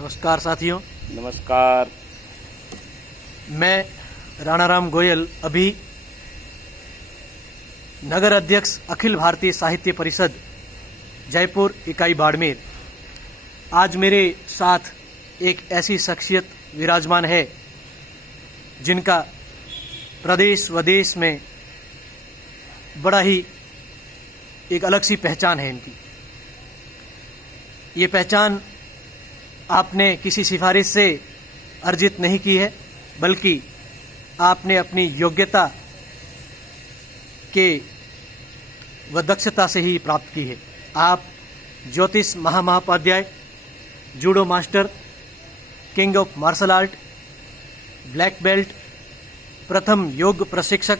नमस्कार साथियों। नमस्कार। मैं राणाराम गोयल अभी नगर अध्यक्ष अखिल भारतीय साहित्य परिषद जयपुर इकाई बाड़मेर। आज मेरे साथ एक ऐसी शख्सियत विराजमान है जिनका प्रदेश व देश में बड़ा ही एक अलग सी पहचान है इनकी। ये पहचान आपने किसी सिफारिश से अर्जित नहीं की है, बल्कि आपने अपनी योग्यता के व दक्षता से ही प्राप्त की है। आप ज्योतिष महामहोपाध्याय, judo master, king of martial art, black belt, प्रथम योग प्रशिक्षक,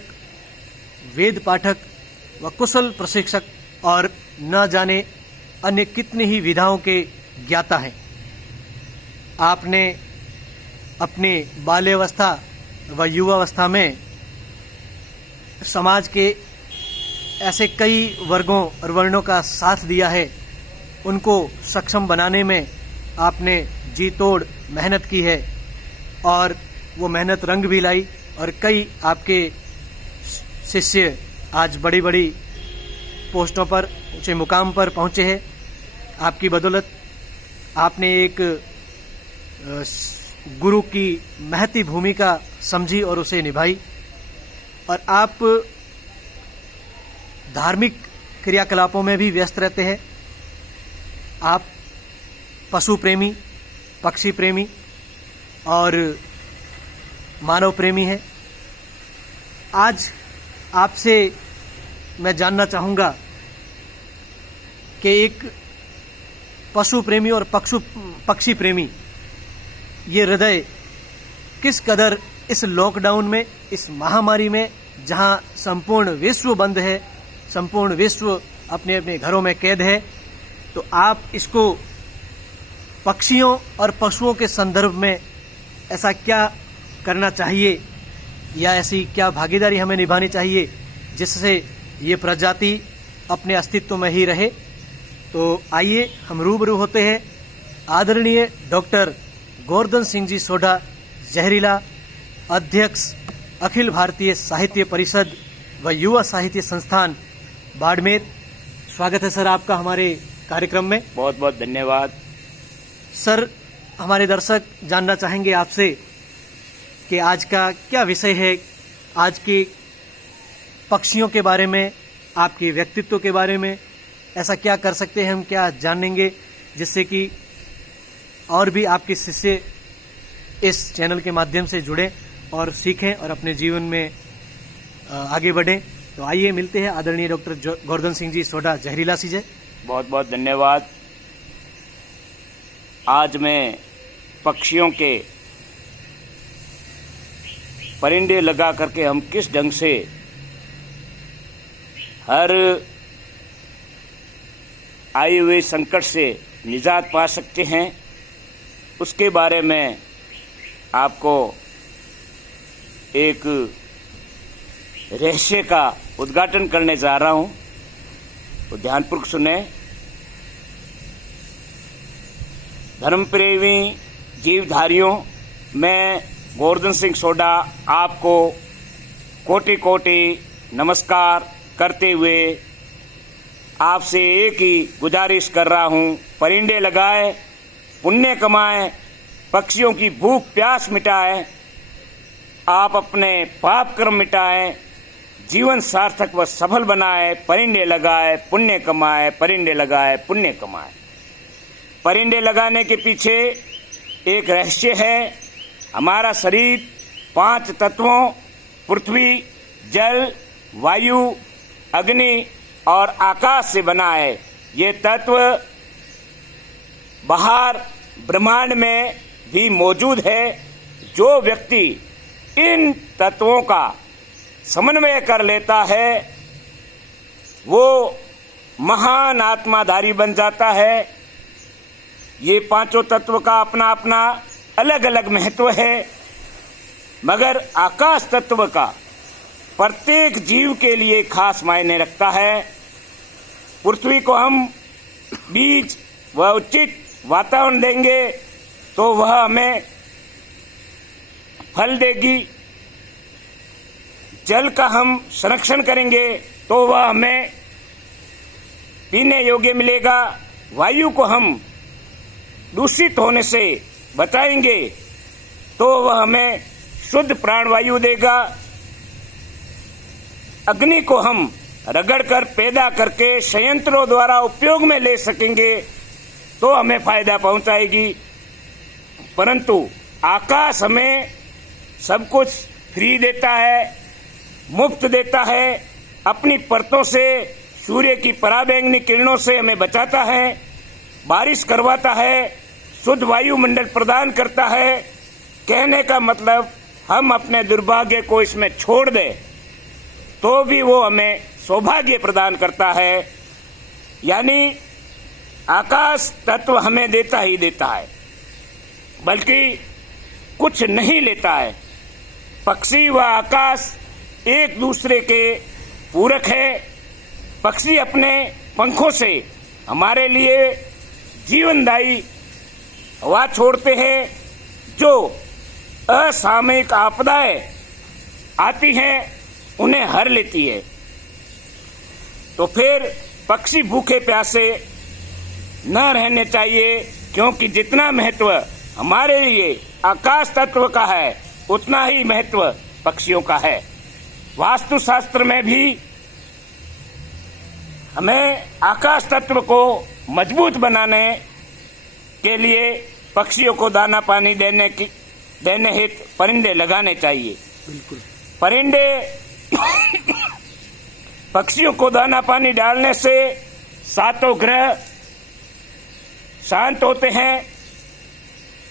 वेद पाठक व कुशल प्रशिक्षक और न जाने अन्य कितनी ही विधाओं के ज्ञाता हैं। आपने अपनी बाल्यावस्था व युवावस्था में समाज के ऐसे कई वर्गों और वर्णों का साथ दिया है, उनको सक्षम बनाने में आपने जी तोड़ मेहनत की है और वो मेहनत रंग भी लाई और कई आपके शिष्य आज बड़ी बड़ी पोस्टों पर, ऊंचे मुकाम पर पहुंचे हैं। आपकी बदौलत आपने एक गुरु की महती भूमिका समझी और उसे निभाई, और आप धार्मिक क्रियाकलापों में भी व्यस्त रहते हैं। आप पशु प्रेमी, पक्षी प्रेमी और मानव प्रेमी हैं। आज आपसे मैं जानना चाहूँगा कि एक पशु प्रेमी और पक्षी प्रेमी ये हृदय किस कदर इस लॉकडाउन में, इस महामारी में, जहां संपूर्ण विश्व बंद है, संपूर्ण विश्व अपने अपने घरों में कैद है, तो आप इसको पक्षियों और पशुओं के संदर्भ में ऐसा क्या करना चाहिए या ऐसी क्या भागीदारी हमें निभानी चाहिए जिससे ये प्रजाति अपने अस्तित्व में ही रहे। तो आइए हम रूबरू होते हैं आदरणीय डॉक्टर गोवर्धन सिंह जी सोढ़ा, जहरीला, अध्यक्ष अखिल भारतीय साहित्य परिषद व युवा साहित्य संस्थान बाड़मेर। स्वागत है सर आपका हमारे कार्यक्रम में। बहुत बहुत धन्यवाद सर। हमारे दर्शक जानना चाहेंगे आपसे कि आज का क्या विषय है, आज के पक्षियों के बारे में, आपके व्यक्तित्व के बारे में ऐसा क्या कर सकते हैं, हम क्या जानेंगे जिससे कि और भी आपके शिष्य इस चैनल के माध्यम से जुड़े और सीखें और अपने जीवन में आगे बढ़ें। तो आइए मिलते हैं आदरणीय डॉक्टर गोवर्धन सिंह जी सोढ़ा, जहरीला सीजे। बहुत बहुत धन्यवाद। आज मैं पक्षियों के परिंदे लगा करके हम किस ढंग से हर आए हुए संकट से निजात पा सकते हैं, उसके बारे में आपको एक रहस्य का उद्घाटन करने जा रहा हूं, तो ध्यानपूर्वक सुने। धर्मप्रेमी जीवधारियों, मैं गोवर्धन सिंह सोढ़ा आपको कोटि कोटि नमस्कार करते हुए आपसे एक ही गुजारिश कर रहा हूं, परिंदे लगाए, पुण्य कमाएं, पक्षियों की भूख प्यास मिटाएं, आप अपने पाप कर्म मिटाएं, जीवन सार्थक व सफल बनाएं, परिंदे लगाए पुण्य कमाए, परिंदे लगाए पुण्य कमाए। परिंदे लगाने के पीछे एक रहस्य है। हमारा शरीर 5 तत्वों पृथ्वी, जल, वायु, अग्नि और आकाश से बना है। ये तत्व बाहर ब्रह्मांड में भी मौजूद है। जो व्यक्ति इन तत्वों का समन्वय कर लेता है वो महान आत्माधारी बन जाता है। ये 5 तत्व का अपना अपना अलग अलग महत्व है, मगर आकाश तत्व का प्रत्येक जीव के लिए खास मायने रखता है। पृथ्वी को हम बीज व उचित वातावरण देंगे तो वह हमें फल देगी। जल का हम संरक्षण करेंगे तो वह हमें पीने योग्य मिलेगा। वायु को हम दूषित होने से बचाएंगे तो वह हमें शुद्ध प्राणवायु देगा। अग्नि को हम रगड़कर पैदा करके संयंत्रों द्वारा उपयोग में ले सकेंगे तो हमें फायदा पहुंचाएगी। परंतु आकाश हमें सब कुछ फ्री देता है, मुफ्त देता है। अपनी परतों से सूर्य की पराबैंगनी किरणों से हमें बचाता है, बारिश करवाता है, शुद्ध वायुमंडल प्रदान करता है। कहने का मतलब हम अपने दुर्भाग्य को इसमें छोड़ दें तो भी वो हमें सौभाग्य प्रदान करता है। यानी आकाश तत्व हमें देता ही देता है, बल्कि कुछ नहीं लेता है। पक्षी व आकाश एक दूसरे के पूरक है। पक्षी अपने पंखों से हमारे लिए जीवनदायी हवा छोड़ते हैं जो असामयिक आपदाएं आती हैं उन्हें हर लेती है। तो फिर पक्षी भूखे प्यासे न रहने चाहिए, क्योंकि जितना महत्व हमारे लिए आकाश तत्व का है उतना ही महत्व पक्षियों का है। वास्तुशास्त्र में भी हमें आकाश तत्व को मजबूत बनाने के लिए पक्षियों को दाना पानी देने हेतु परिंदे लगाने चाहिए। बिल्कुल। परिंदे पक्षियों को दाना पानी डालने से सातों ग्रह शांत होते हैं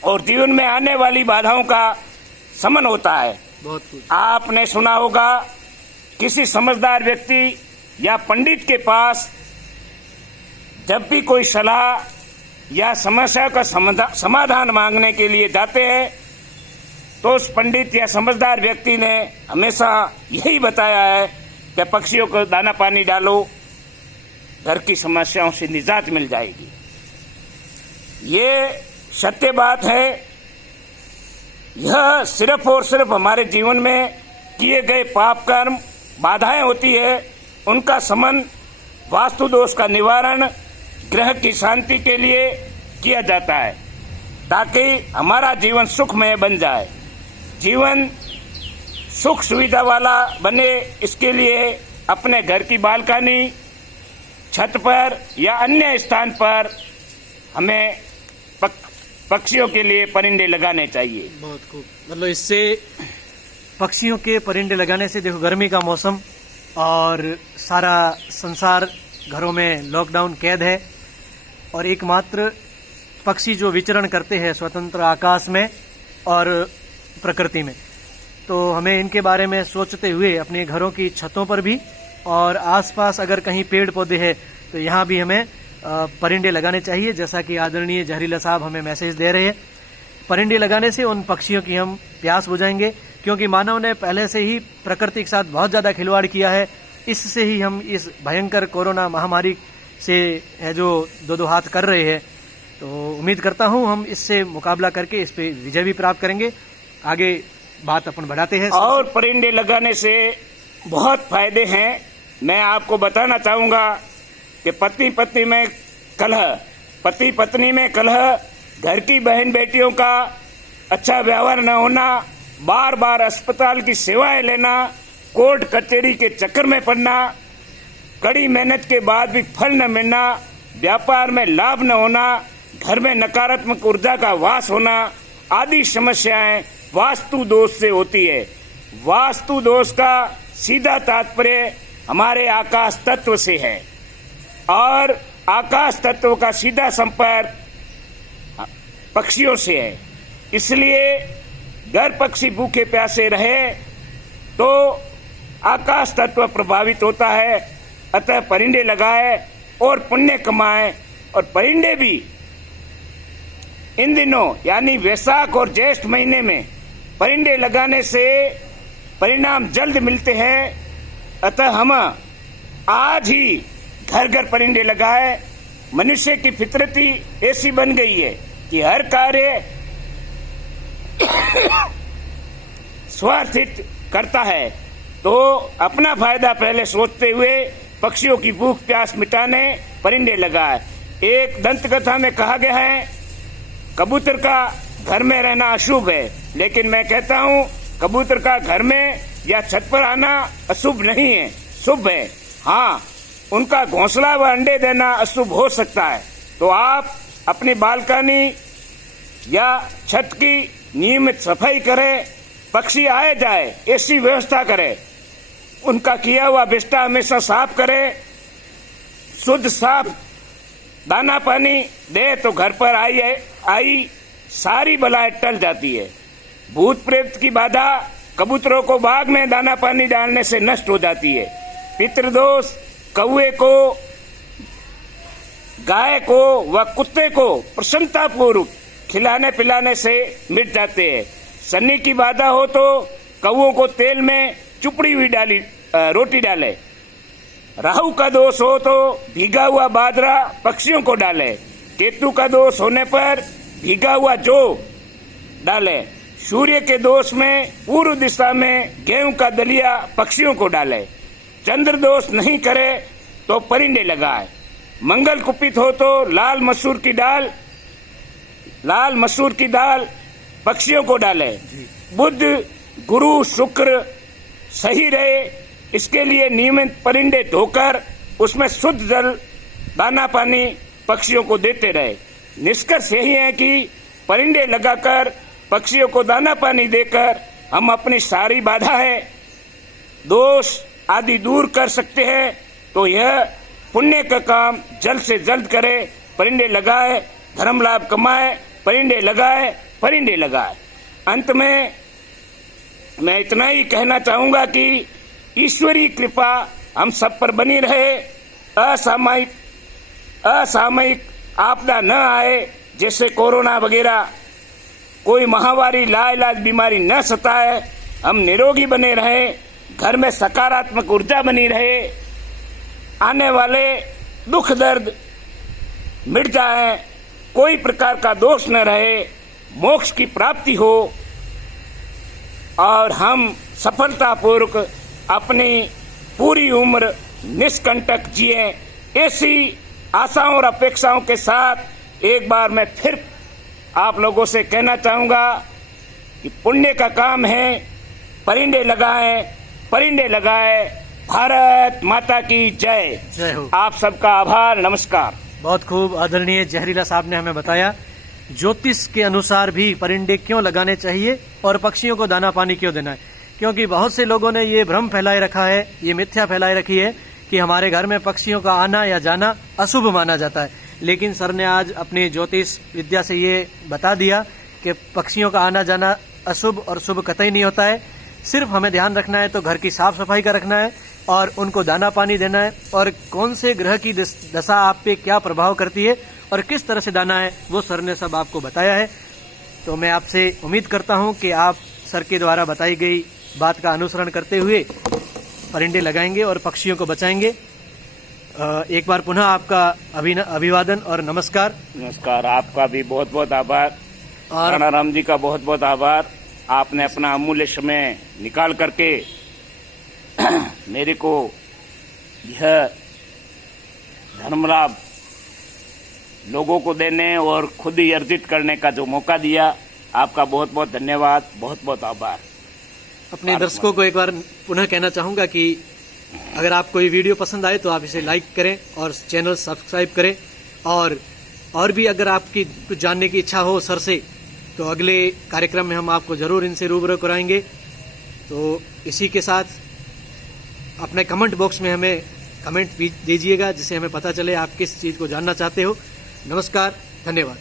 और जीवन में आने वाली बाधाओं का शमन होता है। बहुत कुछ आपने सुना होगा, किसी समझदार व्यक्ति या पंडित के पास जब भी कोई सलाह या समस्या का समाधान मांगने के लिए जाते हैं तो उस पंडित या समझदार व्यक्ति ने हमेशा यही बताया है कि पक्षियों को दाना पानी डालो, घर की समस्याओं से निजात मिल जाएगी। ये सत्य बात है। यह सिर्फ और सिर्फ हमारे जीवन में किए गए पाप कर्म बाधाएं होती है, उनका शमन, वास्तु दोष का निवारण, ग्रह की शांति के लिए किया जाता है ताकि हमारा जीवन सुखमय बन जाए, जीवन सुख सुविधा वाला बने। इसके लिए अपने घर की बालकनी, छत पर या अन्य स्थान पर हमें पक्षियों के लिए परिंदे लगाने चाहिए। बहुत खूब। मतलब इससे पक्षियों के परिंदे लगाने से देखो, गर्मी का मौसम और सारा संसार घरों में लॉकडाउन कैद है और एकमात्र पक्षी जो विचरण करते हैं स्वतंत्र आकाश में और प्रकृति में, तो हमें इनके बारे में सोचते हुए अपने घरों की छतों पर भी और आसपास अगर कहीं पेड़ पौधे हैं तो यहाँ भी हमें परिंदे लगाने चाहिए। जैसा कि आदरणीय जहरीला साहब हमें मैसेज दे रहे हैं, परिंदे लगाने से उन पक्षियों की हम प्यास बुझाएंगे, क्योंकि मानव ने पहले से ही प्रकृति के साथ बहुत ज़्यादा खिलवाड़ किया है। इससे ही हम इस भयंकर कोरोना महामारी से जो दो हाथ कर रहे हैं। तो उम्मीद करता हूं हम इससे मुकाबला करके इस पे विजय भी प्राप्त करेंगे। आगे बात अपन बढ़ाते हैं। और परिंदे लगाने से बहुत फायदे हैं। मैं आपको बताना चाहूंगा कि पति पत्नी में कलह, घर की बहन बेटियों का अच्छा व्यवहार न होना, बार बार अस्पताल की सेवाएं लेना, कोर्ट कचहरी के चक्कर में पड़ना, कड़ी मेहनत के बाद भी फल न मिलना, व्यापार में लाभ न होना, घर में नकारात्मक ऊर्जा का वास होना आदि समस्याएं वास्तु दोष से होती है। वास्तु दोष का सीधा तात्पर्य हमारे आकाश तत्व से है और आकाश तत्व का सीधा संपर्क पक्षियों से है। इसलिए घर पक्षी भूखे प्यासे रहे तो आकाश तत्व प्रभावित होता है। अतः परिंदे लगाए और पुण्य कमाए। और परिंदे भी इन दिनों यानी वैशाख और ज्येष्ठ महीने में परिंदे लगाने से परिणाम जल्द मिलते हैं। अतः हम आज ही घर घर परिंदे लगाए। मनुष्य की फितरती ऐसी बन गई है कि हर कार्य स्वार्थित करता है, तो अपना फायदा पहले सोचते हुए पक्षियों की भूख प्यास मिटाने परिंदे लगाए। एक दंत कथा में कहा गया है, कबूतर का घर में रहना अशुभ है, लेकिन मैं कहता हूँ कबूतर का घर में या छत पर आना अशुभ नहीं है, शुभ है। हाँ, उनका घोंसला व अंडे देना अशुभ हो सकता है। तो आप अपनी बालकनी या छत की नियमित सफाई करें, पक्षी आए जाए ऐसी व्यवस्था करें, उनका किया हुआ बिस्टा हमेशा साफ करें, शुद्ध साफ दाना पानी दे तो घर पर आई सारी बलाएं टल जाती है। भूत प्रेत की बाधा कबूतरों को बाग में दाना पानी डालने से नष्ट हो जाती है। पितृदोष कौवे को, गाय को व कुत्ते को प्रसन्नता पूर्वक खिलाने पिलाने से मिट जाते हैं। शनि की बाधा हो तो कौवों को तेल में चुपड़ी हुई रोटी डाले। राहु का दोष हो तो भीगा हुआ बाजरा पक्षियों को डाले। केतु का दोष होने पर भीगा हुआ जौ डाले। सूर्य के दोष में पूर्व दिशा में गेहूं का दलिया पक्षियों को डाले। चंद्र दोष नहीं करे तो परिंदे लगाए। मंगल कुपित हो तो लाल मसूर की दाल पक्षियों को डाले। बुध गुरु शुक्र सही रहे, इसके लिए नियमित परिंदे धोकर उसमें शुद्ध जल दाना पानी पक्षियों को देते रहे। निष्कर्ष यही है कि परिंदे लगाकर पक्षियों को दाना पानी देकर हम अपनी सारी बाधाएं दोष आदि दूर कर सकते हैं। तो यह पुण्य का काम जल्द से जल्द करे, परिंदे लगाए, धर्म लाभ कमाए, परिंदे लगाए, परिंदे लगाए। अंत में मैं इतना ही कहना चाहूंगा कि ईश्वरीय कृपा हम सब पर बनी रहे। असामयिक आपदा न आए, जैसे कोरोना वगैरह कोई महामारी लाइलाज बीमारी न सताए। हम निरोगी बने रहे, घर में सकारात्मक ऊर्जा बनी रहे, आने वाले दुख दर्द मिट जाए, कोई प्रकार का दोष न रहे, मोक्ष की प्राप्ति हो और हम सफलतापूर्वक अपनी पूरी उम्र निष्कंटक जिए। ऐसी आशाओं और अपेक्षाओं के साथ एक बार मैं फिर आप लोगों से कहना चाहूंगा कि पुण्य का काम है, परिंदे लगाएं, परिंदे लगाए। भारत माता की जय। जय हो। आप सबका आभार, नमस्कार। बहुत खूब आदरणीय जहरीला साहब ने हमें बताया ज्योतिष के अनुसार भी परिंदे क्यों लगाने चाहिए और पक्षियों को दाना पानी क्यों देना है। क्योंकि बहुत से लोगों ने ये भ्रम फैलाए रखा है, ये मिथ्या फैलाए रखी है कि हमारे घर में पक्षियों का आना या जाना अशुभ माना जाता है। लेकिन सर ने आज अपनी ज्योतिष विद्या से ये बता दिया कि पक्षियों का आना जाना अशुभ और शुभ कतई नहीं होता है। सिर्फ हमें ध्यान रखना है तो घर की साफ सफाई का रखना है और उनको दाना पानी देना है, और कौन से ग्रह की दशा आप पे क्या प्रभाव करती है और किस तरह से दाना है वो सर ने सब आपको बताया है। तो मैं आपसे उम्मीद करता हूं कि आप सर के द्वारा बताई गई बात का अनुसरण करते हुए परिंदे लगाएंगे और पक्षियों को बचाएंगे। एक बार पुनः आपका अभिवादन और नमस्कार। नमस्कार, आपका भी बहुत बहुत आभार और राणा राम जी का बहुत बहुत आभार। आपने अपना अमूल्य समय निकाल करके मेरे को यह धर्म लाभ लोगों को देने और खुद ही अर्जित करने का जो मौका दिया, आपका बहुत बहुत धन्यवाद, बहुत बहुत आभार। अपने दर्शकों को एक बार पुनः कहना चाहूंगा कि अगर आपको ये वीडियो पसंद आए तो आप इसे लाइक करें और चैनल सब्सक्राइब करें, और भी अगर आपकी कुछ जानने की इच्छा हो सर से तो अगले कार्यक्रम में हम आपको जरूर इनसे रूबरू कराएंगे। तो इसी के साथ अपने कमेंट बॉक्स में हमें कमेंट दीजिएगा जिससे हमें पता चले आप किस चीज़ को जानना चाहते हो। नमस्कार, धन्यवाद।